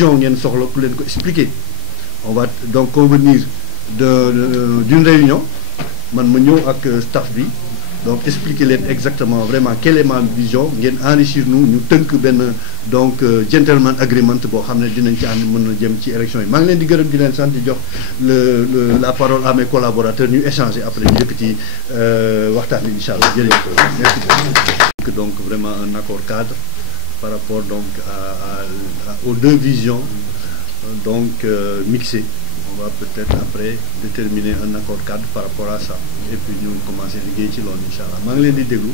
vision ngeen soxla ku leen ko expliquer. On va donc convenir d'une réunion man ma ñëw ak staff bi donc expliquer leen exactement vraiment quelle est ma vision ngeen enrichir ñu tënk benn donc gentleman agreement boo xam ne dinañ ci ànd mën na jëm ci élection yi. maa ngi leen di gërëm di leen sant di jox la parole à mes collaborateurs ñu échanger après ñu yëkkati waxtaan bi incha allah jërëjëf. Merci beaucoup. Donc vraiment un accord cadre par rapport donc aux deux visions donc mixées. On va peut-être après déterminer un accord cadre par rapport à ça et puis ñu commencer liggéey ci loolu incha allah maa ngi leen di déglu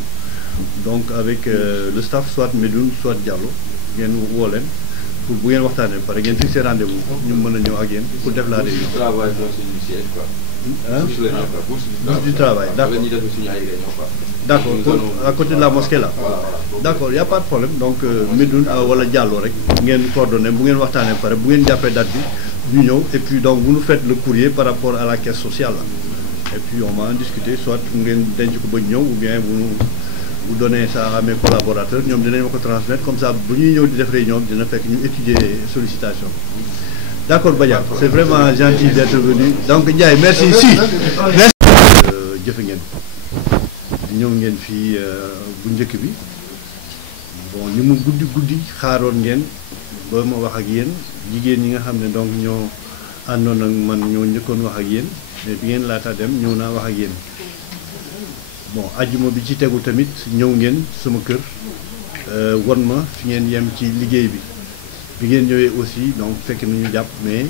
donc avec le staff soit Medoune soit Diallo ngeen woo leen pour bu ngeen waxtaanee pare ngeen fixer rendez-vous ñu mën a ñëw ak yéen pour def la réunion. Bourse du travail d'accord à côté de la mosquée là. D'accord y a pas de problème donc Medoune wala Diallo rek ngeen coordonné bu ngeen waxtaanee pare bu ngeen jàppee date bi. ñu ñëw et puis donc vous nous faites le courrier par rapport à la caisse sociale là. Et puis on va en discuter soit ngeen denc ko ba ñëw ou bien vous donnez ça à mes collaborateurs ñoom dinañ ma ko transmettre comme ça bu ñuy ñëw di def réunion dina fekk ñu étudier sollicitation. D'accord Badiane c'est vraiment gentil d'être venu donc Ndiaye merci si merci. jëfe ngeen ñëw ngeen fii bu njëkk bi bon ñu mu guddi xaaroon ngeen ba ma wax ak yéen jigéen ñi nga xam ne donc ñoo àndoon ak man ñoo njëkkoon wax ak yéen mais bi ngeen laata dem ñëw naa wax ak yéen bon ajjuma bi ci tegu tamit ñëw ngeen sama kër won ma fi ngeen yem ci liggéey bi ngeen ñëwee aussi donc fekk nañu jàpp mais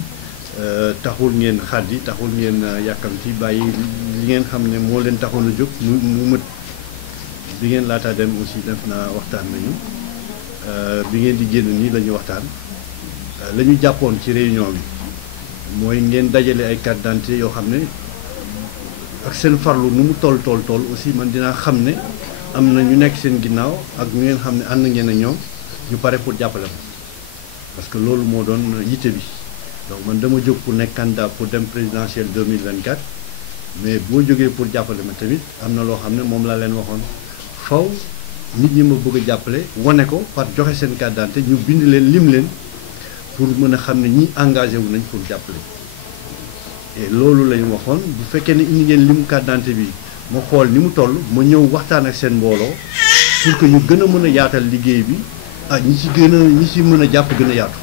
taxul ngeen xaddi taxul ngeen yàkkamti bàyyi li ngeen xam ne moo leen taxoon a jóg mu mët bi ngeen laata dem aussi def naa waxtaan nañu bi ngeen di génn nii la ñu waxtaan la ñu jàppoon ci réunion bi mooy ngeen dajale ay carte d'identité yoo xam ne ak seen farlu nu mu toll aussi man dinaa xam ne am na ñu nekk seen ginnaaw ak ñu ngeen xam ne ànd ngeen ak ñoom ñu pare pour jàppale ma parce que loolu moo doon yitte bi donc man dama jóg pour nekk candidat pour dem présidentielle 2024 mais boo jógee pour jàppale ma tamit am na loo xam ne moom laa leen waxoon faw nit ñi ma bëgg a jàppale wane ko par joxe seen carte d'identité ñu bind leen lim leen pour mën a xam ne ñi engagé wu nañ pour jàppale et loolu la ñu waxoon bu fekkee ne indi ngeen limu carte d'identité bi ma xool ni mu toll ma ñëw waxtaan ak seen mbooloo pour que ñu gën a mën a yaatal liggéey bi ñi ci mën a jàpp gën a yaatu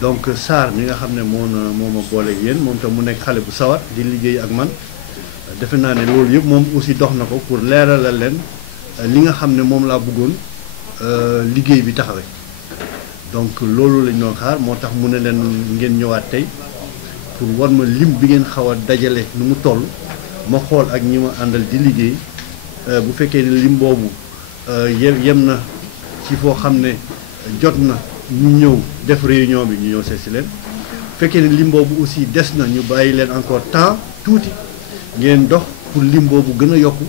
donc Sarr mi nga xam ne moo ma boole ak yéen moom tam mu nekk xale bu sawar di liggéey ak man defe naa ne loolu yëpp moom aussi dox na ko pour leeralal leen li nga xam ne moom laa bëggoon liggéey bi taxawee donc loolu lañ doon xaar moo tax mu ne leen ngeen ñëwaat tey pour war ma lim bi ngeen xaw a dajale nu mu toll ma xool ak ñi ma àndal di liggéey bu fekkee ne lim boobu yem na ci foo xam ne jot na ñu ñëw def réunion bi ñu ñëw seet si leen bu fekkee ne lim boobu aussi des na ñu bàyyi leen encore temps tuuti ngeen dox pour lim boobu gën a yokku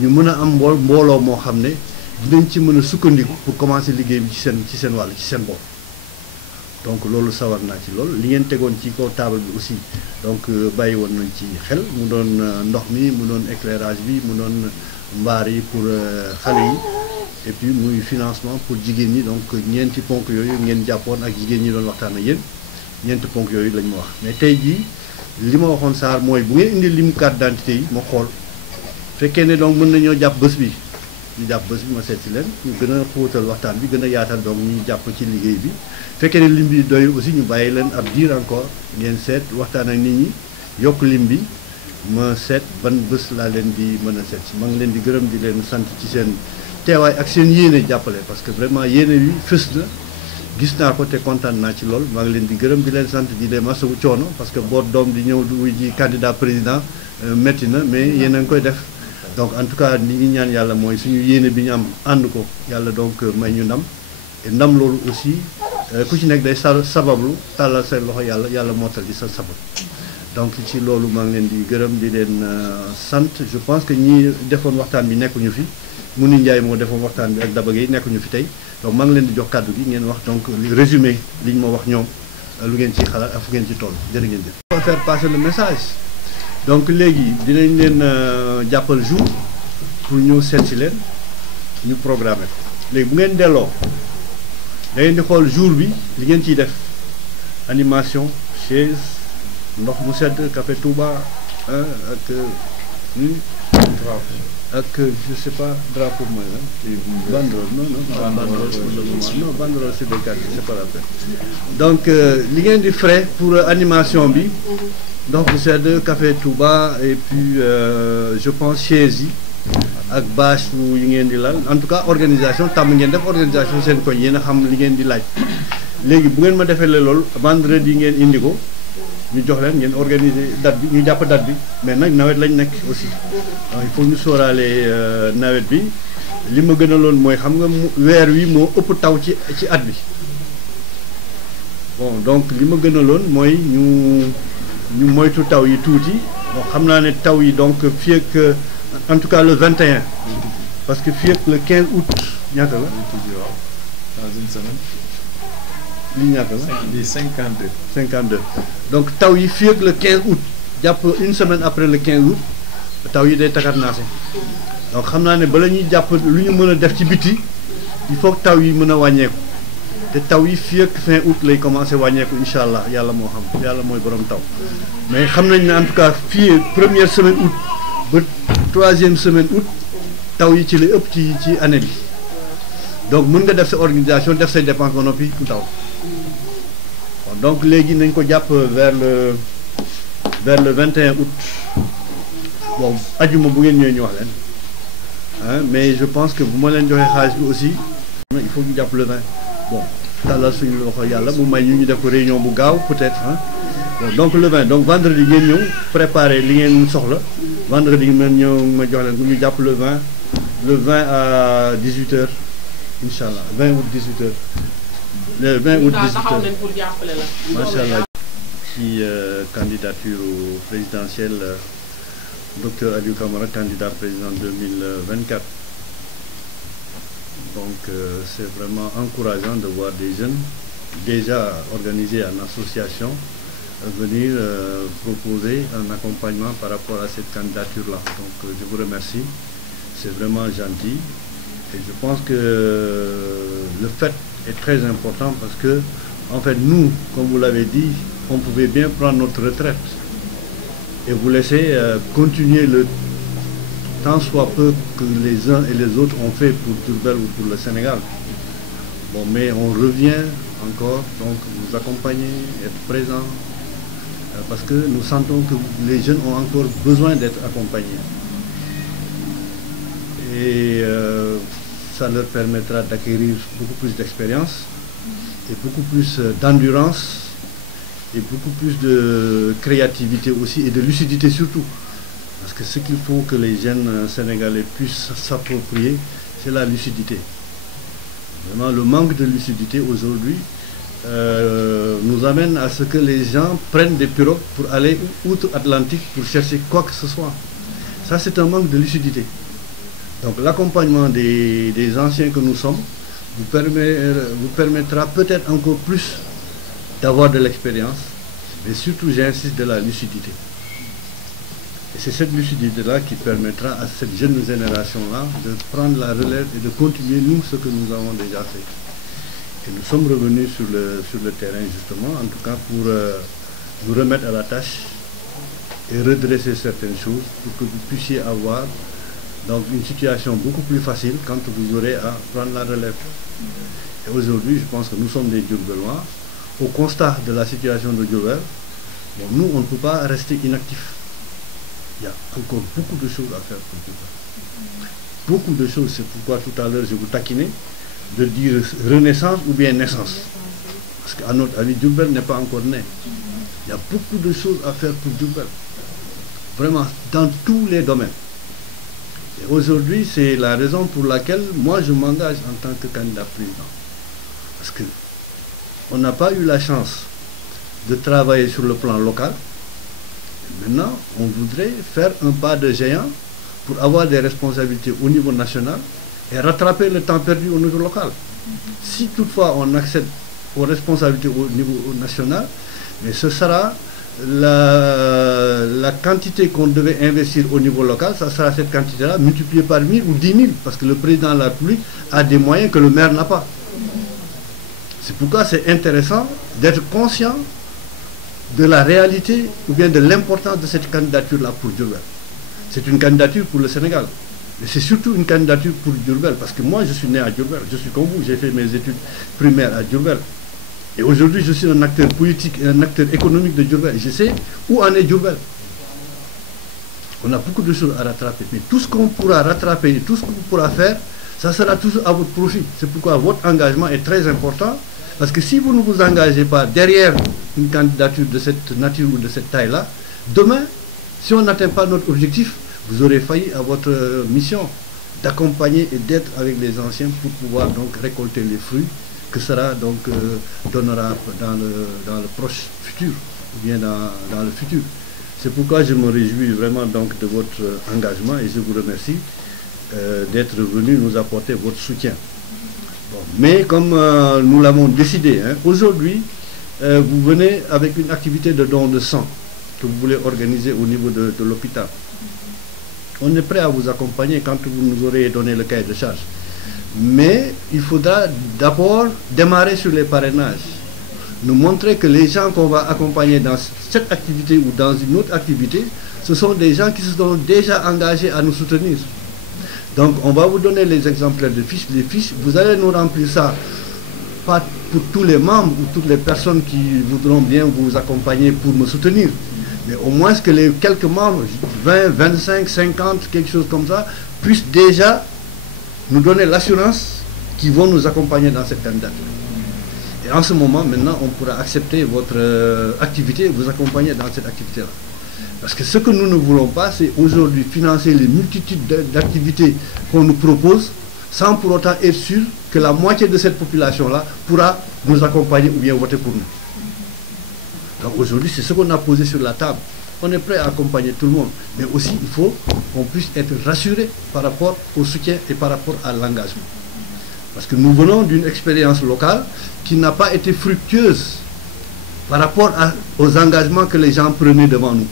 ñu mën a am mbooloo moo xam ne dinañ ci mën a sukkandiku pour commencer liggéey bi ci seen wàll ci seen bopp donc loolu sawar naa ci lool li ngeen tegoon ci kaw table bi aussi donc bàyyi woon nañ ci xel mu doon ndox mi mu doon éclairage bi mu doon mbaar yi pour xale yi et puis muy financement pour jigéen ñi donc ñeenti ponk yooyu ngeen jàppoon ak jigéen ñi doon waxtaan ak yéen ñeenti ponk yooyu lañ ma wax mais tey jii li ma waxoon Sarr mooy bu ngeen indi lim carte d'identité yi ma xool fekkee ne donc mën nañoo jàpp bés bi ñu jàpp bés bi ma seet si leen ñu gën a xóotal waxtaan bi gën a yaatal donc ñu jàpp ci liggéey bi fekkee ne lim bi doy aussi ñu bàyyi leen ab diir encore ngeen seet waxtaan ak nit ñi yokk lim bi ma seet ban bés laa leen di mën a seet si ma ngi leen di gërëm di leen sant ci seen teewaay ak seen yéene jàppale parce que vraiment yéene bi fës na gis naa ko te kontaan naa ci lool maa ngi leen di gërëm di leen sant di leen masawu coono parce que boo doom di ñëw du ji candidat président métti na mais yéen a ngi koy def donc en tout cas li ñu ñaan yàlla mooy suñu yéene bi ñu am ànd ko yàlla donc may ñu ndam et ndam loolu aussi ku ci nekk day sabablu tàllal seen loxo yàlla mootal di sa sabab donc ci loolu maa ngi leen di gërëm di leen sant je pense que ñi defoon waxtaan bi nekkuñu fi mu ni Ndiaye moo defoon waxtaan bi ak Daba Gueye nekkuñu fi tey donc maa ngi leen di jox kàddu gi ngeen wax donc résumé li ñu ma wax ñoom lu ngeen ci xalaat ak fu ngeen ci toll jërë ngeen jëf. On va faire passer le message donc léegi dinañ leen jàppal jour pour ñëw seet si leen ñu programmer ko léegi bu ngeen delloo da ngeen di xool jour bi li ngeen ciy def. animation chaise ndox mu sedd café Touba ak je sais pas drapeau mooy lan banderole non banderole pour le moment non banderole c'est des cartes c'est pas la peine donc li ngeen di frais pour animation bi ndox mu sedd café Touba et puis je pense chaise yi ak bâche yi ngeen di lal en tout cas organisation tàmm ngeen def organisation seen koñ yéen a xam li ngeen di laaj léegi bu ngeen ma defee loolu vendredi ngeen indi ko ñu jox leen ngeen organiser date bi ñu jàpp date bi mais nag nawet lañ nekk aussi donc il faut ñu sóoraale nawet bi li ma gën a loon mooy xam nga weer wi moo ëpp taw ci at bi bon donc li ma gën a loon mooy ñu moytu taw yi tuuti bon xam naa ne taw yi donc fii ak en tout cas le 21 parce que fii ak le 15 août ñaata la. dans une semaine. li ñaata la. di 52. 52 donc taw yi fii ak le 15 août jàpp une semaine après le 15 août taw yi day takarnaase donc xam naa ne bala ñuy jàpp lu ñu mën a def ci biti il faut que taw yi mën a wàññeeku te taw yi fii ak fin août lay commencé wàññeeku incha allah yàlla moo xam yàlla mooy borom taw mais xam nañ ne en tout cas fii première semaine août ba troisième semaine août taw yi ci la ëpp ci année bi donc mën nga def sa organisation def say dépenses ba noppi ku taw. Donc léegi nañ ko jàpp vers le 21 août bon ajuma bu ngeen ñëwee ñu wax leen mais je pense que bu ma leen joxee xaalis bi aussi il faut ñu jàpp le 20 bon tàllal suñu loxo yàlla mu may ñu def ko réunion bu gaaw peut-être bon donc le 20 donc vendredi ngeen ñëw préparer li ngeen soxla vendredi ngeen ñëw ma jox leen ku ñu jàpp le 20 à 18h incha allah 20 août 18h. le 20 août 18h macha allah ci candidature présidentielle docteur Aliou Camara candidat président 2024 donc c'est vraiment encourageant de voir des jeunes déjà organisés en association venir proposer un accompagnement par rapport à cette candidature là donc je vous remercie c'est vraiment gentil et je pense que le fait est très important parce que en fait nous comme vous l'avez dit on pouvait bien prendre notre retraite et vous laisser continuer le tant soit peu que les uns et les autres ont fait pour Diourbel ou pour le Sénégal bon mais on revient encore donc vous accompagner être présent parce que nous sentons que les jeunes ont encore besoin d'être accompagnés et ça leur permettra d'acquérir beaucoup plus d'expérience et beaucoup plus d'endurance et beaucoup plus de créativité aussi et de lucidité surtout parce que ce qu'il faut que les jeunes sénégalais puissent s'approprier c'est la lucidité vraiment le manque de lucidité aujourd'hui nous amène à ce que les gens prennent des pirogues pour aller outre-Atlantique pour chercher quoi que ce soit ça c'est un manque de lucidité. Donc l'accompagnement des anciens que nous sommes vous permettra peut-être encore plus d'avoir de l'expérience, mais surtout j'insiste de la lucidité. Et c'est cette lucidité-là qui permettra à cette jeune génération-là de prendre la relève et de continuer nous ce que nous avons déjà fait. Et nous sommes revenus sur le terrain justement, en tout cas pour vous remettre à la tâche et redresser certaines choses pour que vous puissiez avoir donc une situation beaucoup plus facile quand vous aurez à prendre la relève. Et aujourd'hui, je pense que nous sommes des Diourbellois. Au constat de la situation de Diourbel, bon, nous, on ne peut pas rester inactifs. Il y a encore beaucoup de choses à faire pour Diourbel. Beaucoup de choses, c'est pourquoi tout à l'heure je vous taquinais de dire renaissance ou bien naissance. Parce qu'à notre avis, Diourbel n'est pas encore né. Il y a beaucoup de choses à faire pour Diourbel. Vraiment, dans tous les domaines. Et aujourd'hui, c'est la raison pour laquelle moi je m'engage en tant que candidat président. Parce que on n'a pas eu la chance de travailler sur le plan local. Et maintenant, on voudrait faire un pas de géant pour avoir des responsabilités au niveau national et rattraper le temps perdu au niveau local. Si toutefois on accède aux responsabilités au niveau national, mais ce sera la quantité qu'on devait investir au niveau local, ça sera cette quantité-là multipliée par 1000 ou 10 000, parce que le président de la République a des moyens que le maire n'a pas. C'est pourquoi c'est intéressant d'être conscient de la réalité ou bien de l'importance de cette candidature-là pour Diourbel. C'est une candidature pour le Sénégal. Mais c'est surtout une candidature pour Diourbel, parce que moi je suis né à Diourbel, je suis comme vous, j'ai fait mes études primaires à Diourbel. Et aujourd'hui je suis un acteur politique et un acteur économique de Diourbel. Je sais où en est Diourbel. On a beaucoup de choses à rattraper, mais tout ce qu'on pourra rattraper et tout ce qu'on pourra faire, ça sera toujours à votre profit. C'est pourquoi votre engagement est très important, parce que si vous ne vous engagez pas derrière une candidature de cette nature ou de cette taille-là, demain, si on n'atteint pas notre objectif, vous aurez failli à votre mission d'accompagner et d'être avec les anciens pour pouvoir donc récolter les fruits que cela donc donnera dans le proche futur ou bien dans le futur. C'est pourquoi je me réjouis vraiment donc de votre engagement et je vous remercie d'être venu nous apporter votre soutien. Bon, mais comme nous l'avons décidé, hein, aujourd'hui, vous venez avec une activité de don de sang que vous voulez organiser au niveau de l'hôpital. On est prêt à vous accompagner quand vous nous aurez donné le cahier de charge. Mais il faudra d'abord démarrer sur les parrainages. Nous montrer que les gens qu'on va accompagner dans cette activité ou dans une autre activité, ce sont des gens qui se sont déjà engagés à nous soutenir. Donc on va vous donner les exemplaires de fiches. Les fiches, vous allez nous remplir ça, pas pour tous les membres ou toutes les personnes qui voudront bien vous accompagner pour me soutenir. Mais au moins que les quelques membres, 20, 25, 50, quelque chose comme ça, puissent déjà nous donner l'assurance qu'ils vont nous accompagner dans cette candidature. Et en ce moment, maintenant, on pourra accepter votre activité, vous accompagner dans cette activité-là. Parce que ce que nous ne voulons pas, c'est aujourd'hui financer les multitudes d'activités qu'on nous propose, sans pour autant être sûr que la moitié de cette population-là pourra nous accompagner ou bien voter pour nous. Donc aujourd'hui, c'est ce qu'on a posé sur la table. On est prêt à accompagner tout le monde. Mais aussi, il faut qu'on puisse être rassuré par rapport au soutien et par rapport à l'engagement. Parce que nous venons d'une expérience locale qui n'a pas été fructueuse par rapport aux engagements que les gens prenaient devant nous.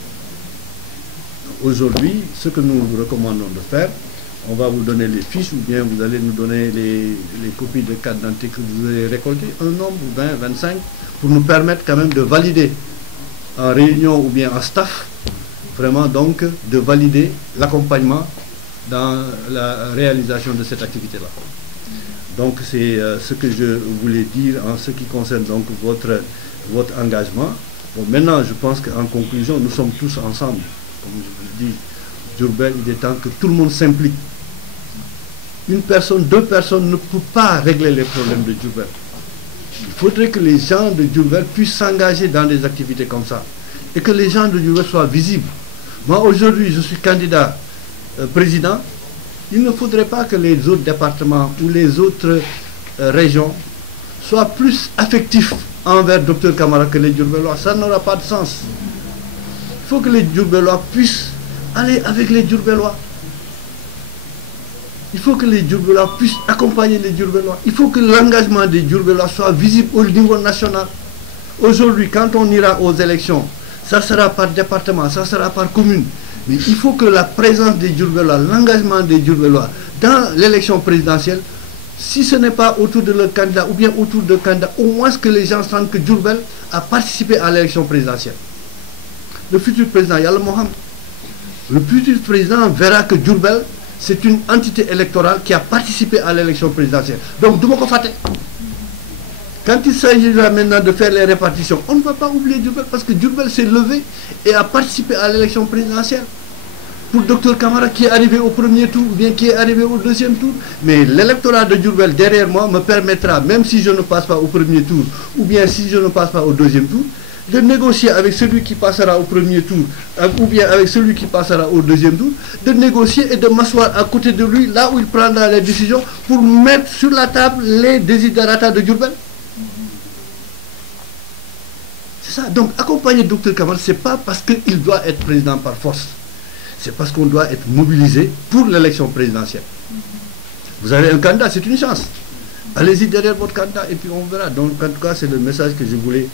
Aujourd'hui, ce que nous vous recommandons de faire, on va vous donner les fiches ou bien vous allez nous donner les copies de carte d'identité que vous avez récoltées, un nombre, 20, 25, pour nous permettre quand même de valider en réunion ou bien en staff, vraiment donc de valider l'accompagnement dans la réalisation de cette activité-là. Donc c'est ce que je voulais dire en ce qui concerne donc votre engagement. Bon, maintenant, je pense qu'en conclusion, nous sommes tous ensemble. Comme je vous le dis, Diourbel, il est temps que tout le monde s'implique. Une personne, deux personnes ne peuvent pas régler les problèmes de Diourbel. Il faudrait que les gens de Diourbel puissent s'engager dans des activités comme ça. Et que les gens de Diourbel soient visibles. Moi, aujourd'hui, je suis candidat président. Il ne faudrait pas que les autres départements ou les autres régions soient plus affectifs envers Dr Camara que les Diourbellois. Ça n'aura pas de sens. Il faut que les Diourbellois puissent aller avec les Diourbellois. Il faut que les Diourbellois puissent accompagner les Diourbellois. Il faut que l'engagement des Diourbellois soit visible au niveau national. Aujourd'hui, quand on ira aux élections, ça sera par département, ça sera par commune. Mais il faut que la présence des Diourbellois, l'engagement des Diourbellois dans l'élection présidentielle, si ce n'est pas autour de leur candidat ou bien autour de candidat, au moins que les gens sentent que Diourbel a participé à l'élection présidentielle. Le futur président, Yalla Mohamed, le futur président verra que Diourbel, c'est une entité électorale qui a participé à l'élection présidentielle. Donc, quand il s'agira maintenant de faire les répartitions, on ne va pas oublier Diourbel parce que Diourbel s'est levé et a participé à l'élection présidentielle. Pour Dr Camara qui est arrivé au premier tour ou bien qui est arrivé au deuxième tour. Mais l'électorat de Diourbel derrière moi me permettra, même si je ne passe pas au premier tour ou bien si je ne passe pas au deuxième tour, de négocier avec celui qui passera au premier tour ou bien avec celui qui passera au deuxième tour, de négocier et de m'asseoir à côté de lui, là où il prendra les décisions, pour mettre sur la table les desiderata de Diourbel. C'est ça. Donc accompagner Dr Camara, ce n'est pas parce qu'il doit être président par force. C'est parce qu'on doit être mobilisé pour l'élection présidentielle. Vous avez un candidat, c'est une chance. Allez-y derrière votre candidat et puis on verra. Donc en tout cas, c'est le message que je voulais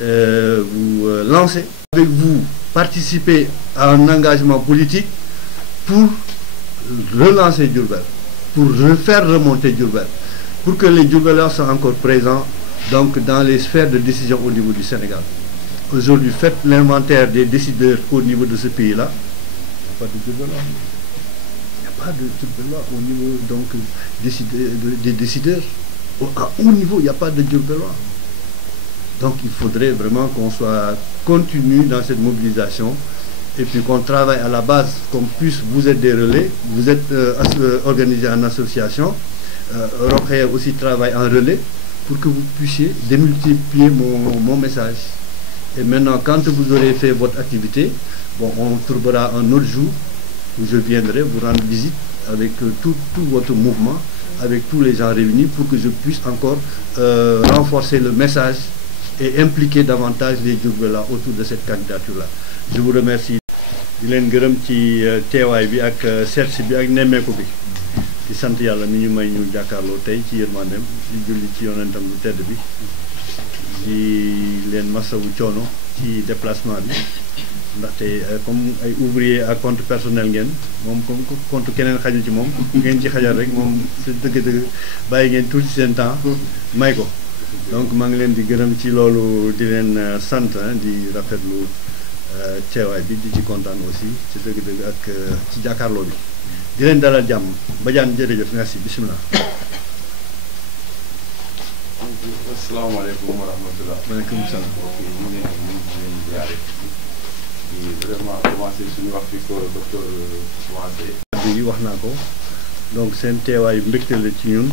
vous lancer. Avec vous, participer à un engagement politique pour relancer Diourbel, pour faire remonter Diourbel, pour que les Diourbellois soient encore présents donc, dans les sphères de décision au niveau du Sénégal. aujourd'hui faites l'inventaire des décideurs au niveau de ce pays-là, il n'y a pas de Diourbellois. Il n'y a pas de Diourbellois au niveau donc des décideurs. À haut niveau, il n'y a pas de Diourbellois. Donc il faudrait vraiment qu'on soit continu dans cette mobilisation et puis qu'on travaille à la base, qu'on puisse, vous êtes des relais, vous êtes organisé en association, Rokhaya aussi travaille en relais pour que vous puissiez démultiplier mon message. Et maintenant, quand vous aurez fait votre activité, bon, on trouvera un autre jour où je viendrai vous rendre visite avec tout votre mouvement, avec tous les gens réunis pour que je puisse encore renforcer le message et impliquer davantage les Diourbellois autour de cette candidature-là. Je vous remercie. di leen gërëm ci teewaay bi ak seet bi ak nemmeeku bi di sant yàlla mi ñu may ñu jàkkaarloo tey ci yërmandeem di julli ci yonentam lu tedd bi di leen masawu coono ci déplacement bi ndaxte comme ay ouvrier ak compte personnel ngeen moom comme compte keneen xaju ci moom ngeen ci xajal rek moom si dëgg-dëgg bàyyi ngeen tuuti seen temps may ko donc maa ngi leen di gërëm ci loolu di leen sant di rafetlu teewaay bi di ci kontaan aussi ci dëgg-dëgg ak ci jàkkaarloo bi di leen dalal jàmm Badiane jërëjëf merci bisimilah. asalaamaaleykum wa rahmatulah. maaleykum salaam. ñu ngi leen di ziare di vraiment commencé suñu wax fi ko docteur commencé. bi wax naa ko donc seen teewaay mbégte la ci ñun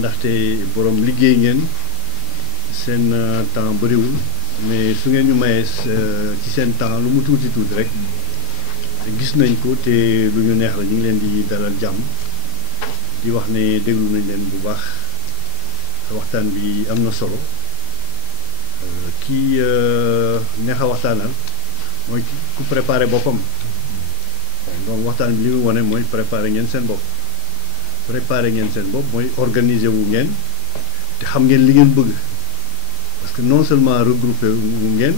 ndaxte borom liggéey ngeen seen temps bëriwul. mais su ngeen ñu mayee ci seen temps lu mu tuuti tuuti rek gis nañ ko te lu ñu neex la ñu ngi leen di dalal jàmm di wax ne déglu nañ leen bu baax waxtaan bi am na solo kii neex a waxtaanal mooy ku préparé boppam donc waxtaan bi li mu wane mooy préparé ngeen seen bopp mooy organiser wu ngeen te xam ngeen li ngeen bëgg. Parce que non seulement regroupé wu ngeen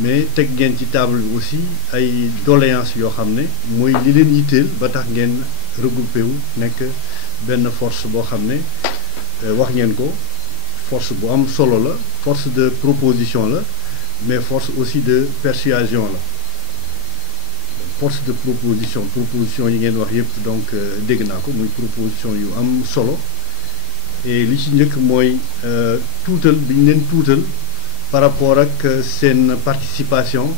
mais teg ngeen ci table bi aussi ay doléances yoo xam ne mooy li leen yitteel ba tax ngeen regroupé wu nekk benn force boo xam ne wax ngeen ko force bu am solo la force de proposition la mais force aussi de persuasion la force de proposition yi ngeen wax yépp donc dégg naa ko muy proposition yu am solo et li ci njëkk mooy tuutal bi ñu leen tuutal par rapport ak seen participation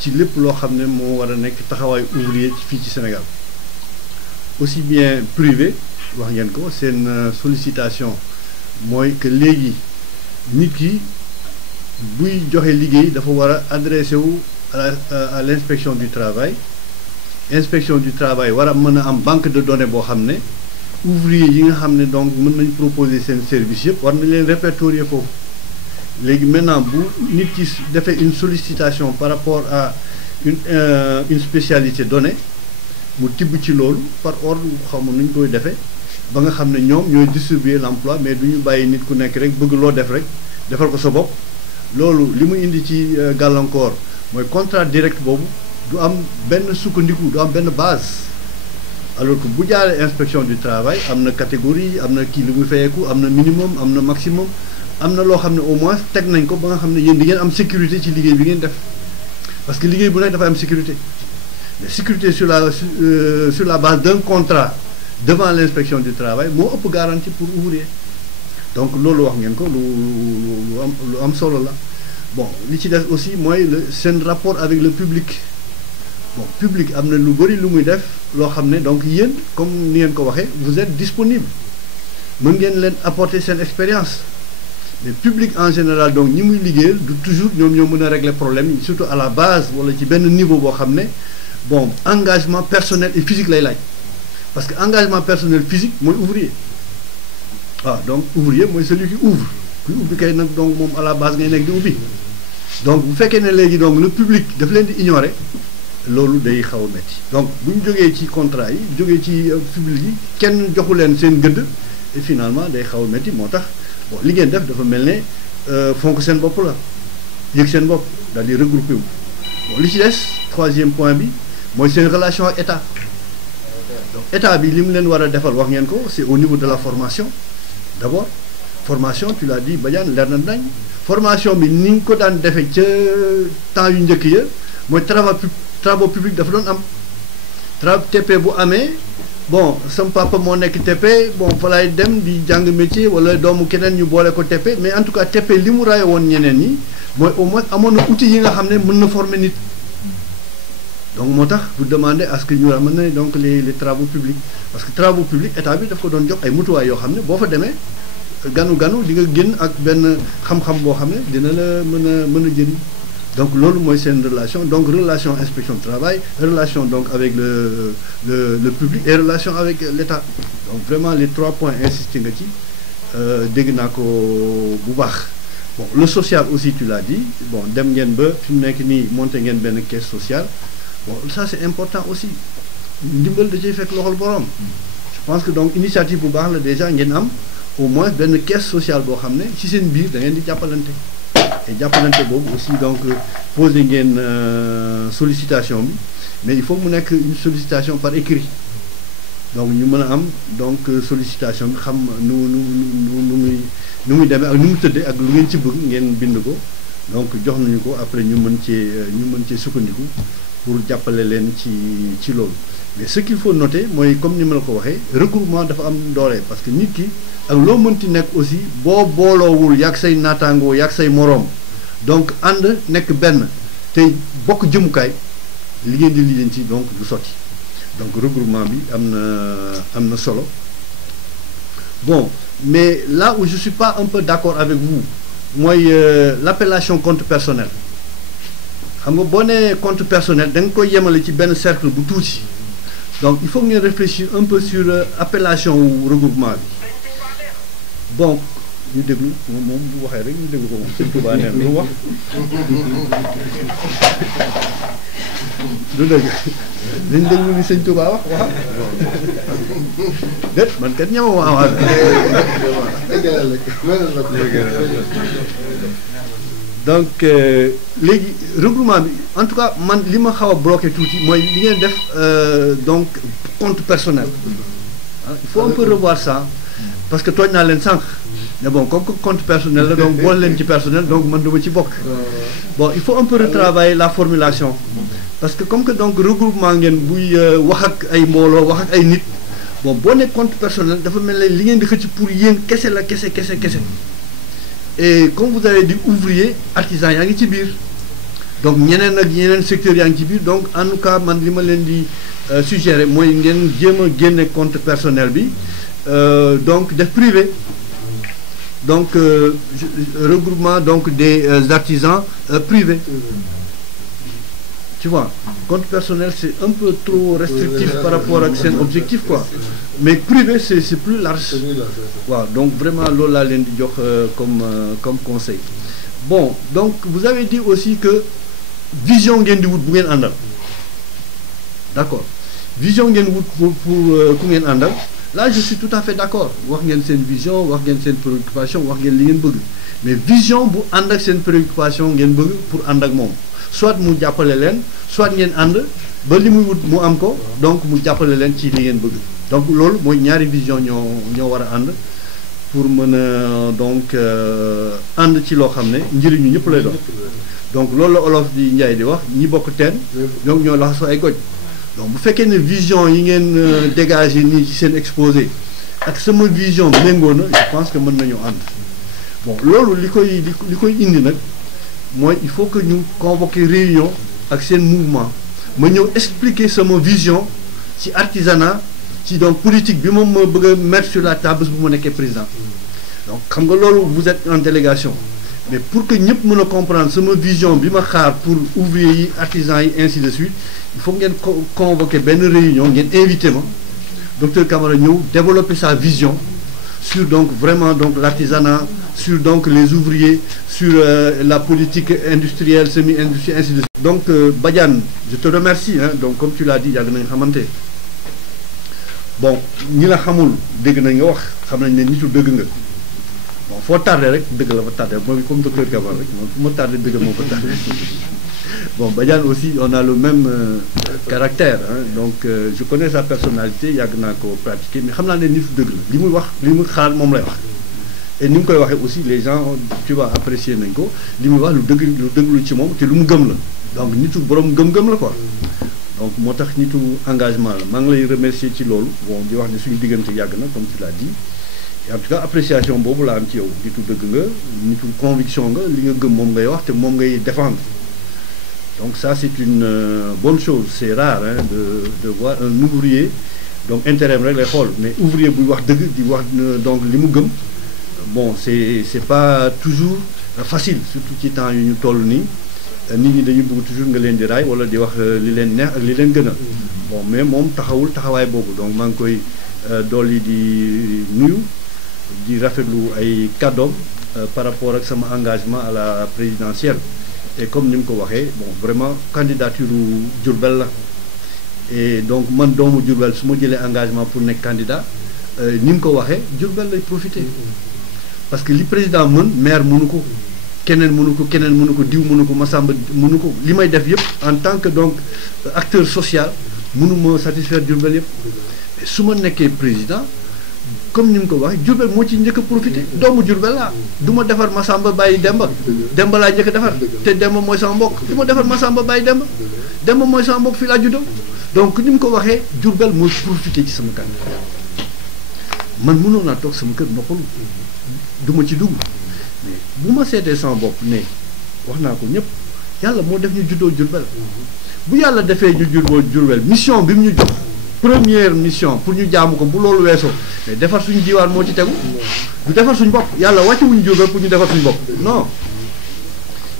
ci lépp loo xam ne moo war a nekk taxawaay ouvrier ci fii ci Sénégal aussi bien privé wax ngeen ko seen sollicitation mooy que léegi nit ki buy joxe liggéey dafa war a adressé wu à l'inspection du travail war a mën a am banque de données boo xam ne ouvrier yi nga xam ne donc mën nañ proposer seen service yëpp war nañ leen répertorier foofu léegi maintenant bu nit ki defee une sollicitation par rapport à une spécialité donnée mu tibb ci loolu par ordre xaw ma nu ñu koy defee ba nga xam ne ñoom ñooy distribuer l'emploi mais du ñu bàyyi nit ku nekk rek bëgg loo def rek defal ko sa bopp loolu li mu indi ci gàllankoor mooy contrat direct boobu du am benn sukkandiku du am benn base alors que bu jaaree inspection du travail am na catégorie am na kii li muy fayeeku am na minimum am na maximum am na loo xam ne au moins teg nañ ko ba nga xam ne yéen di ngeen am sécurité ci liggéey bi ngeen def parce que liggéey bu nekk dafa am sécurité mais sécurité sur la base d'un contrat devant l'inspection du travail moo ëpp garantie pour ouvrier donc loolu wax ngeen ko lu am solo la bon li ci des aussi mooy seen rapport avec le public bon public am na lu bëri lu muy def loo xam ne donc yéen comme ni ngeen ko waxee vous êtes disponible mën ngeen leen apporter seen expérience mais public en général donc ñi muy liggéeyal du toujours ñoom ñoo mën a régler problème yi surtout à la base wala ci benn niveau boo xam ne bon engagement personnel et physique lay laaj parce que engagement personnel physique mooy ouvrier waaw donc ouvrier mooy celui qui ouvre kuy ubbi kay nag donc moom à la base ngay nekk di ubbi donc bu fekkee ne léegi donc le public daf leen di ignorer loolu day xaw a métti donc bu ñu jógee ci contrat yi jógee ci public yi kenn joxu leen seen gëdd et finalement day xaw a métti moo tax bon li ngeen def dafa mel ne fonk seen bopp la yëg seen bopp daal di regroupé wu bon li ci des troisième point bi mooy seen relation ak état donc état bi li mu leen war a defal wax ngeen ko c'est au niveau de la formation d'abord formation tu l'as dit Badiane leer na nañ formation bi ni ñu ko daan defee ca temps yu njëkk ya mooy travaux publics dafa doon am TP bu amee bon sama papa moo nekk TP bon fa laay dem di jàng métier wala doomu keneen ñu boole ko TP mais en tout cas TP li mu raye woon ñeneen ñi mooy au moins amoon na outil yi nga xam ne mën na former nit donc moo tax vous demandez à ce que ñu amener donc les travaux publics parce que travaux publics état bi daf ko doon jox ay mutuwaay yoo xam ne boo fa demee ganu di nga génn ak benn xam-xam boo xam ne dina la mën a jëriñ donc loolu mooy seen relation donc relation inspection du travail relation donc avec le public et relation avec l'État donc vraiment les 3 points insisté nga ci dégg naa ko bu baax bon le social aussi tu l'as dit bon dem ngeen ba fi mu nekk nii monté ngeen benn caisse sociale bon ça c'est important aussi ndimbal da ciy fekk loxol borom je pense que donc initiative bu baax la déjà ngeen am au moins benn caisse sociale boo xam ne ci seen biir da ngeen di jàppalante et jàppalante boobu aussi donc posé ngeen sollicitation bi mais il faut mu nekk une sollicitation par écrit donc ñu mën a am donc sollicitation bi xam nu muy demee ak nu mu tëddee ak lu ngeen ci bëgg ngeen bind ko donc jox nañu ko après ñu mën cee sukkandiku pour jàppale leen ci loolu mais ce qu'il faut noter mooy comme ni ma la ko waxee regroupement dafa am doole parce que nit ki ak loo mënti nekk aussi boo booloowul yàgg say naataangoo yàgg say moroom donc ànd nekk benn te bokk jëmukaay li ngeen di lijjanti donc du sotti donc regroupement bi am na solo bon mais là où je suis pas un peu d'accord avec vous mooy l'appellation compte personnel xam nga boo nee compte personnel da nga koy yemale ci benn cercle bu tuuti donc il faut ngeen réfléchir un peu sur appellation wu regroupement bi bon ñu déglu moom bu waxee rek ñu déglu ko moom Sëñ Touba neen lu wax du dëgg dañ déglu ni Sëñ Touba wax waaw déet man kat ñama waaw donc léegi regroupement bi en tout cas man li ma xaw a bloqué tuuti mooy li ngeen def donc compte personnel il faut un peu revoir ça parce que tooñ naa leen sànq mais bon comme que compte personnel la donc boole leen ci personnel donc man duma ci bokk bon il faut un peu retravailler la formulation parce que comme que donc regroupement ngeen buy wax ak ay mbooloo wax ak ay nit bon boo nekk compte personnel dafa mel ne li ngeen di xëcc pour yéen kese la kese et comme vous avez dit ouvrier artisan yaa ngi ci biir donc ñeneen ak yeneen secteurs yaa ngi ci biir donc en tout cas man li ma leen di suggérer mooy ngeen jéem a génne compte personnel bi donc def privé donc regroupement donc des artisans privés tu vois compte personnel c'est un peu trop restrictif par rapport ak seen objectif quoi mais privé c'est plus large waaw donc vraiment loolu laa leen di jox comme conseil bon donc vous avez dit aussi que vision ngeen di wut bu ngeen àndal d'accord vision ngeen wut pour ku ngeen àndal là je suis tout à fait d'accord wax ngeen seen vision wax ngeen seen préoccupation wax ngeen li ngeen bëgg mais vision bu ànd ak seen préoccupation ngeen bëgg pour ànd ak moom soit mu jàppale leen soit ngeen ànd ba li muy wut mu am ko donc mu jàppale leen ci li ngeen bëgg donc loolu mooy ñaari vision ñoo war a ànd pour mën a donc ànd ci loo xam ne njëriñu ñëpp lay doon donc loolu la olof di Njaay di wax ñi bokk teen donc ñoo laxasoo ay goj donc bu fekkee ne vision yi ngeen dégager nii ci seen exposé ak sama vision méngoo na je pense que mën nañoo ànd bon loolu li koy indi nag mooy il faut que ñu convoquer réunion ak seen mouvement ma ñëw expliquer sama vision ci artisanat ci donc politique bi moom ma bëgg a mettre sur la table bu ma nekkee président donc xam nga loolu vous êtes en délégation mais pour que ñëpp mën a comprendre sama vision bi ma xaar pour ouvriers yi artisans yi ainsi de suite il faut ngeen convoquer benn réunion ngeen invité ma docteur Camara ñëw développer sa vision sur donc vraiment donc l'artisanat sur donc les ouvriers sur la politique industrielle semi-industrielle ainsi de suite donc Badiane je te remercie donc comme tu l'as dit yàgg nañ xamante bon ñi la xamul dégg nañ nga wax xam nañ ne nitu dëgg nga bon foo tardé rek dëgg la fa tardé mooy comme docteur Camara rek moom fu ma tardé dëgg moo fa tardé bon Badiane aussi on a le même caractère donc je connais sa personnalité yàgg naa ko pratiquer mais xam naa ne nitu dëgg la li muy wax li muy xalaat moom lay wax et ni mu koy waxee aussi les gens tu vois apprécier nañ ko li muy wax lu dëgg ci moom te lu mu gëm la donc nitu borom gëm-gëm la quoi donc moo tax nitu engagement la maa ngi lay remercier ci loolu bon di wax ne suñu diggante yàgg na comme tu l'as dit et en tout cas appréciation boobu laa am ci yow nitu dëgg nga nitu conviction nga li nga gëm moom ngay wax te moom ngay défendre donc ça c'est une bonne chose c'est rare hein, de voir un ouvrier donc intérêt rek lay xool mais ouvrier buy wax dëgg di wax donc li mu gëm bon c'est pas toujours facile surtout ci temps yu ñu toll nii nit ñi dañuy bëgg toujours nga leen di raay wala di wax li leen neex ak li leen gën a bon mais moom taxawul taxawaay boobu donc maa ngi koy dolli di nuyu di rafetlu ay kàddoom par rapport ak sama engagement à la présidentielle et comme ni mu ko waxee bon vraiment candidature Diourbel la et donc man doomu Diourbel su ma jëlee engagement pour nekk candidat ni mu ko waxee Diourbel lay profiter parce que li président mën maire mënu ko keneen mënu ko diw mënu ko Massamba mënu ko li may def yëpp en tant que donc acteur social mënu ma satisfaire Diourbel yëpp su ma nekkee président comme ni mu ko waxee Diourbel moo ci njëkk a profité doomu Diourbel laa du ma defar Massamba bàyyi Demba laa njëkk a defar te Demba mooy sama mbokk du ma defar Massamba bàyyi Demba mooy sama mbokk fii laa juddoo donc ni mu ko waxee Diourbel mooy profité ci sama candidat man mënoon naa toog sama kër noppalu du ma ci dugg mais bu ma seetee sama bopp ne wax naa ko ñëpp yàlla moo def ñu juddoo Diourbel bu yàlla defee ñu juddoo Diourbel mission bi mu ñu jox première mission pour ñu jaamu ko bu loolu weesoo mais defar suñu diwaan moo ci tegu du defar suñu bopp yàlla wàcce wuñu Diourbel pour ñu defar suñu bopp non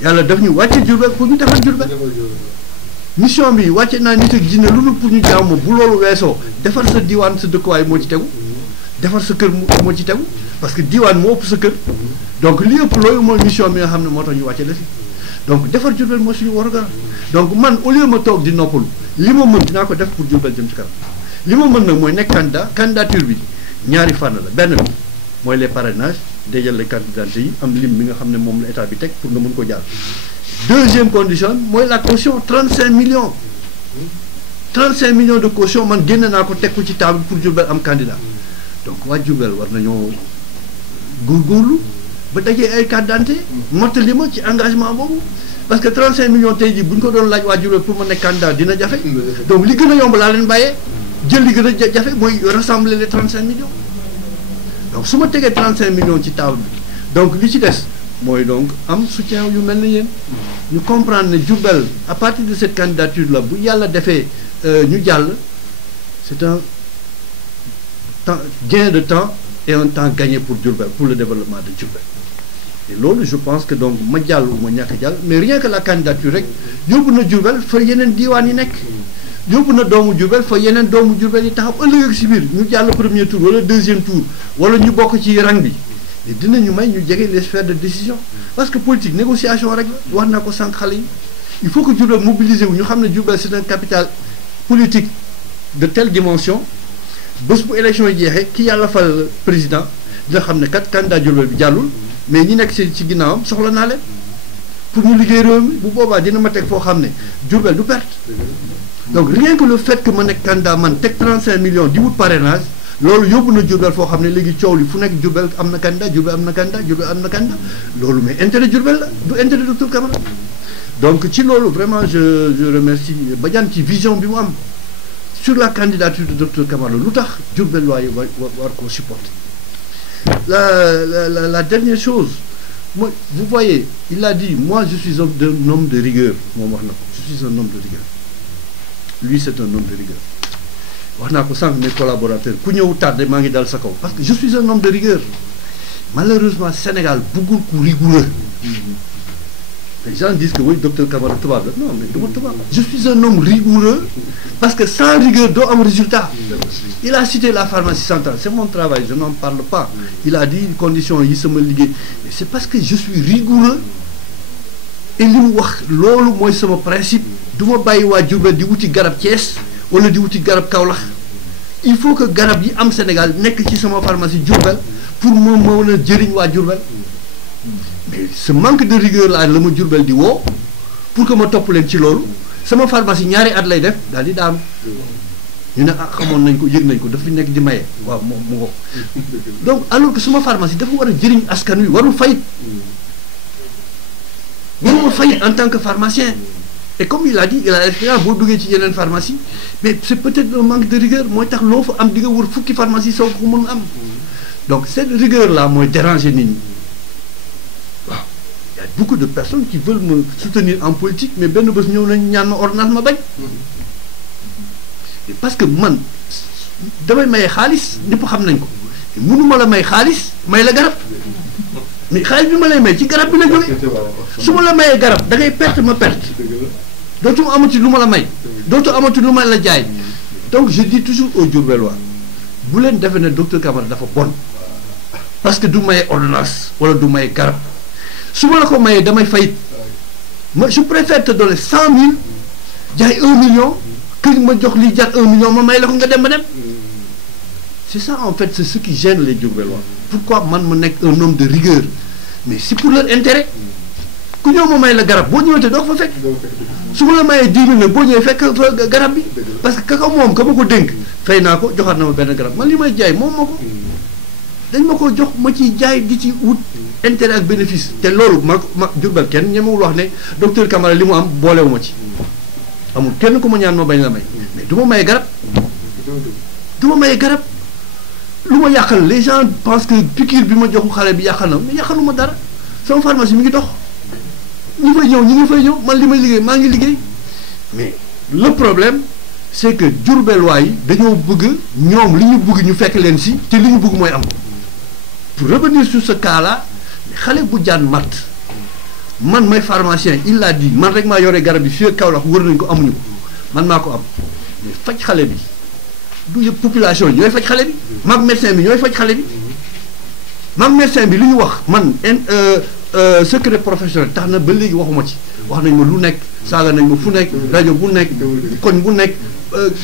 yàlla def ñu wàcce Diourbel pour ñu defar Diourbel mission bi wàcce naa nit ak jinne lu dul pour ñu jaamu bu loolu weesoo defar sa diwaan sa dëkkuwaay moo ci tegu defar sa kër moo ci tegu parce que diwaan moo ëpp sa kër donc li ëpp loolu mooy mission bi nga xam ne moo tax ñu wàcce la fi donc defar Diourbel moo suñu warugar donc man au lieu ma toog di noppalu li ma mën dinaa ko def pour Diourbel jëm ci kanam li ma mën nag mooy nekk candidature bi ñaari fànn la benn bi mooy les parrainages dajale les candidature yi am lim bi nga xam ne moom la état bi teg pour nga mën ko jàll. Deuxième condition mooy la caution 35 millions de caution man génne naa ko teg ko ci table pour Diourbel am candidat donc waa Diourbel war nañoo góorgóorlu ba dajee ay carte d'identité mottali ma ci engagement boobu parce que 35 millions tey jii bu ñu ko doon laaj waa Diourbel pour ma nekk candidat dina jafe donc li gën a yomb laa leen bàyyee jël li gën a jafe mooy rassembler les 35 millions donc su ma tegee 35 millions ci table bi donc li ci des mooy donc am soutien yu mel ni yéen ñu comprendre ne Diourbel à partir de cette candidature là bu yàlla defee ñu jàll c'est un gain de temps et un temps gagné pour Diourbel pour le développement de Diourbel et loolu je pense que donc ma jàll ou ma ñàkk jàll mais rien que la candidature rek yóbbu na Diourbel fa yeneen diiwaan yi nekk yóbbu na doomu Diourbel fa yeneen doomu Diourbel yi taxaw ëllëg ak si biir ñu jàll premier tour wala deuxième tour wala ñu bokk ci rang bi et dinañu may ñu jege les sphères de décision parce que politique négociation rek la wax naa ko sànq xale yi il faut que Diourbel mobiliser wu ñu xam ne Diourbel c'est un capital politique de telle dimension bés bu élection yi jeexee ki yàlla fal président dina xam ne kat candidat Diourbel bi jàllul mais ñi nekk ci ginnaawam soxla naa leen pour ñu liggéey réew mi bu boobaa dina ma teg foo xam ne Diourbel du perte donc rien que le fait que ma nekk candidat man teg 35 millions di wut parrainage loolu yóbbu na Diourbel foo xam ne léegi coow li fu nekk Diourbel am na candidat Diourbel am na candidat Diourbel am na candidat loolu mais intérêt Diourbel la du intérêt docteur Camara donc ci loolu vraiment je remercie Badiane ci vision bi mu am sur la candidature de docteur Camara lu tax Diourbel war koo supporter la dernière chose moi vous voyez il a dit moi je suis un homme de rigueur moom wax na ko je suis un homme de rigueur lui c'est un homme de rigueur wax naa ko sànq mes collaborateurs ku ñëw tardé maa ngi dal sa kaw parce que je suis un homme de rigueur malheureusement Sénégal bëggul ku rigoureux les gens disent que oui docteur Camara tubaab la non mais du ma tubaab je suis un homme rigoureux parce que sans rigueur doo am résultat il a cité la pharmacie centrale c'est mon travail je n'en parle pas il a dit conditions yi sama liggéey mais c'est parce que je suis rigoureux et li mu wax loolu mooy sama principe du ma bàyyi waa Diourbel di wuti garab Thiès wala di wuti garab Kaolack il faut que garab yi am Sénégal nekk ci sama pharmacie Diourbel pour ma mën a jëriñ waa Diourbel mais ce manque de rigueur la ma Diourbel di woo pour que ma topp leen ci loolu sama pharmacie ñaari at lay def daal di daanu ñu ne ah xamoon nañ ko yëg nañ ko dafa fi nekk di maye waaw moom mu ko donc alors que suma pharmacie dafa war a jëriñ askan wi warul fayit en tant que pharmacien. Et comme il a dit, il a l'expérience boo duggee ci yeneen pharmacie mais c'est peut-être un manque de rigueur mooy tax loo fa am di nga wër fukki pharmacie soo ko mën am donc cette rigueur là mooy déranger nit ñi waaw y a beaucoup de personnes qui veulent me soutenir en politique mais benn bés ñëw nañ ñaan ma ordonnance ma bañ parce que man damay maye xaalis ñëpp xam nañ ko mënuma la may xaalis may la garab mais xaalis bi ma lay may ci garab bi la jógee su ma la mayee garab da ngay perte ma perte dootu amati lu ma la may dootu amati lu ma la jaay donc je dis toujours aux Diourbellois bu leen defe ne docteur Camara dafa bon parce que du maye ordonnance wala du maye garab su ma la ko mayee damay fayit je préfère te donner 100 000 jaay 1 million que ma jox li jar 1 million ma may la ko nga dem ba dem c'est ça en fait c'est ce qui gêne les Diourbellois pourquoi man ma nekk un homme de rigueur mais c'est pour leur intérêt ku ñëw ma may la garab boo ñëwee te doo ko fa fekk su ma la mayee 10 000 boo ñëwee fekk fa garab bi parce que kaka moom ka ma ko dénk fay naa ko joxaat na ma benn garab man li may jaay moom ma ko dañ ma ko jox ma ciy jaay di ci wut intérêt ak bénéfice te loolu ma Diourbel kenn ñemewul wax ne docteur Camara li mu am boolewu ma ci amul kenn ku ma ñaan ma bañ la may mais du ma maye garab lu ma yàqal les gens pensent que piqûre bi ma joxu xale bi yàqal na mais yàqaluma dara sama pharmacie mi ngi dox ñi fay ñëw man li may liggéey maa ngi liggéey mais le problème c'est que Diourbellois yi dañoo bëgg ñoom li ñu bëgg ñu fekk leen si te li ñu bëgg mooy am pour revenir sur ce cas là xale bu jaan mat man may pharmacien il l'a dit man rek maa yore garab bi fii Kaolack wër nañ ko amuñu ko man maa ko am mais faj xale bi du yëpp population yi ñooy faj xale bi maag médecin bi ñooy faj xale bi maag médecin bi li ñu wax man secret professionnel tax na ba léegi waxuma ci wax nañ ma lu nekk saaga nañ ma fu nekk rajo bu nekk koñ bu nekk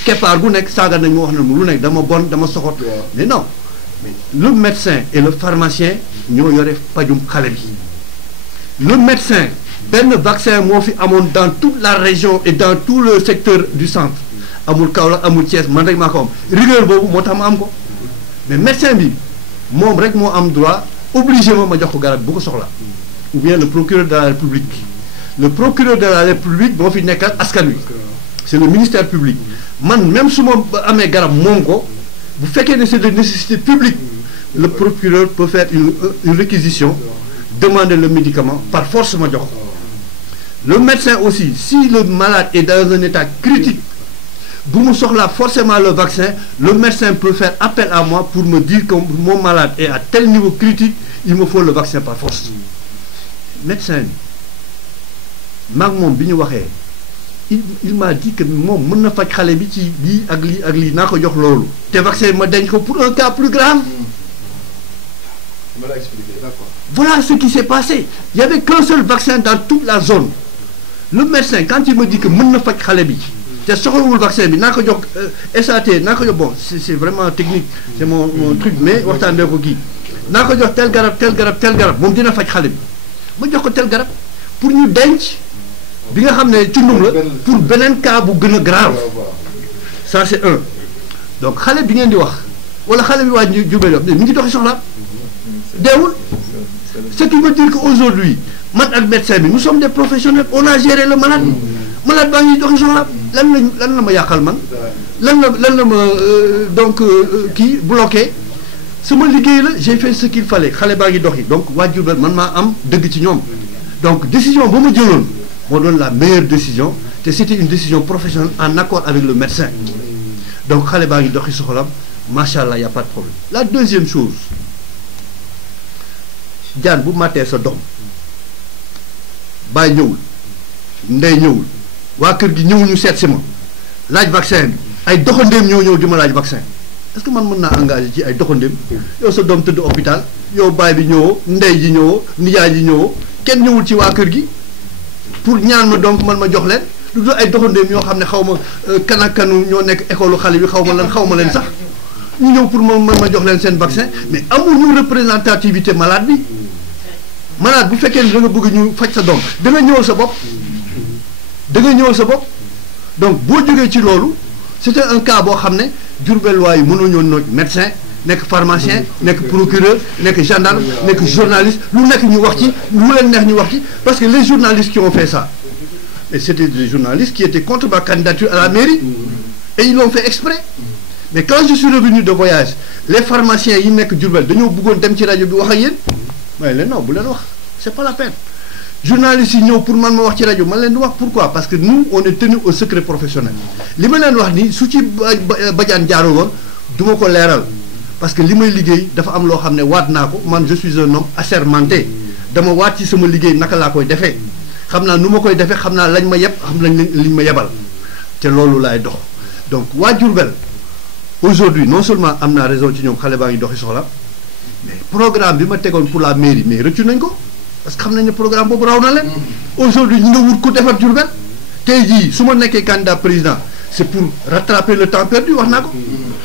keppaar bu nekk saaga nañ ma wax nañ ma lu nekk dama bon dama soxot mais non le médecin et le pharmacien ñoo yore pajum xale bi le médecin benn vaccin moo fi amoon dans toute la région et dans tout le secteur du centre amul Kaolack amul Thiès man rek maa ko am rigueur boobu moo tax ma am ko mais médecin bi moom rek moo am droit obligé ma jox ko garab bu ko soxla ou bien le procureur de la République moo fi nekkal askan wi c'est le ministère public man même su ma amee garab moom ko bu fekkee ne c'est de nécessité publique le procureur peut faire une réquisition demander le médicament par force ma jox le médecin aussi si le malade est dans un état critique bu mu soxlaa forcément le vaccin le médecin peut faire appel à moi pour me dire que mon malade est à tel niveau critique il me faut le vaccin par force médecin bi maag moom bi ñu waxee il m'a dit que moom mën na faj xale bi ci lii ak lii naa ko jox loolu te vaccin ma denc ko pour un cas plus grave voilà ce qui s'est passé il y avait qu'un seul vaccin dans toute la zone le médecin quand il me dit que mën na faj xale bi te soxlawul vaccin bi naa ko jox SAT naa ko jox bon c'est vraiment technique c'est mon truc mais waxtaanee ko kii naa ko jox tel garab moom dina faj xale bi ma jox ko tel garab pour ñu denc bi nga xam ne cundum la pour beneen cas bu gën a grave ça c'est un donc xale bi ngeen di wax wala xale bi waa Diourbel yo mi ngi doxi soxla deewul ce qui veut dire que aujourd'hui man ak médecin bi nous sommes des professionnels on a géré le malade baa ngi doxi soxla lan la ma yàqal man lan la ma donc kii bloqué sama liggéey la j'ai fait ce qu'il fallait xale baa ngi doxi donc waa Diourbel man maa am dëgg ci ñoom donc décision ba ma jëloon moo doon la meilleure décision te c'était une décision professionnelle en accord avec le médecin donc xale baa ngi doxi soxlam macha allah y a pas de problème la deuxième chose jaan bu màttee sa doom baay ñëwul ndey ñëwul waa kër gi ñëwuñu seet si ma laaj vaccin bi ay doxandéem ñëw di ma laaj vaccin est-ce que man mën naa engagé ci ay doxandéem yow sa doom tëdd hôpital yow baay bi ñëwoo ndey ji ñëwoo nijaay ji ñëwoo kenn ñëwul ci waa kër gi pour ñaan ma donc man ma jox leen lu dul ay doxandéem ñoo xam ne xaw ma kan ak kanu ñoo nekk école xale bi xaw ma leen sax ñu ñëw pour man ma jox leen seen vaccin mais amuñu représentativité malade bi malade bu fekkee ne da nga bëgg ñu faj sa doom da nga ñëwal sa bopp donc boo jógee ci loolu c'était un cas boo xam ne Diourbel waaye mënoo ñoo nekk médecin nekk pharmacien nekk procureur nekk gendarme nekk journaliste lu nekk ñu wax ci lu leen neex ñu wax ci parce que les journalistes qui ont fait ça et c'était des journalistes qui étaient contre ma candidature à la mairie et ils l'ont fait exprès mais quand je suis revenu de voyage les pharmaciens yi nekk Diourbel dañoo bëggoon dem ci rajo bi wax ak yéen may leen non bu leen wax c'est pas la peine journalistes yi ñëw pour man ma wax ci rajo man leen di wax pourquoi parce que nous on est tenu au secret professionnel li ma leen wax ni su ci Badiane jaarul woon du ma ko leeral parce que li may liggéey dafa am loo xam ne waat naa ko man je suis un homme assermenté dama waat ci sama liggéey naka laa koy defee xam naa nu ma koy defee xam naa lañ ma yeb xam nañ liñ ma yebal te loolu laay dox donc waa Diourbel aujourd'hui non seulement am naa raison ci ñoom xale baa ngi doxi soxla mais programme bi ma tegoon pour la mairie mais rëccu nañ ko parce que xam nañ ne programme boobu raw na leen aujourd'hui ñu nga wut ku defar Diourbel tey jii su ma nekkee candidat président c'est pour rattraper le temps perdu wax naa ko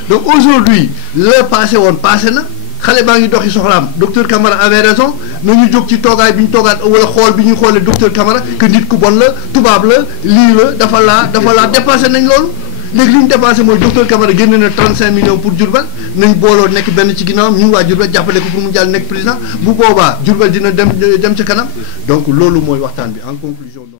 donc aujourd'hui le passé woon passé na xale baa ngi doxi soxlaam docteur Camara avait raison nañu jóg ci toogaay bi ñu toogaat wala xool bi ñuy xoolee docteur Camara que nit ku bon la tubaab la lii la dafa laa dépassé nañ loolu léegi li ñu dépassé mooy docteur Camara génne na 35 millions pour Diourbel nañ booloo nekk benn ci ginnaawam ñu ngi waa Diourbel jàppale ko pour mu jàll nekk président bu boobaa Diourbel dina dem ca kanam donc loolu mooy waxtaan bi en conclusion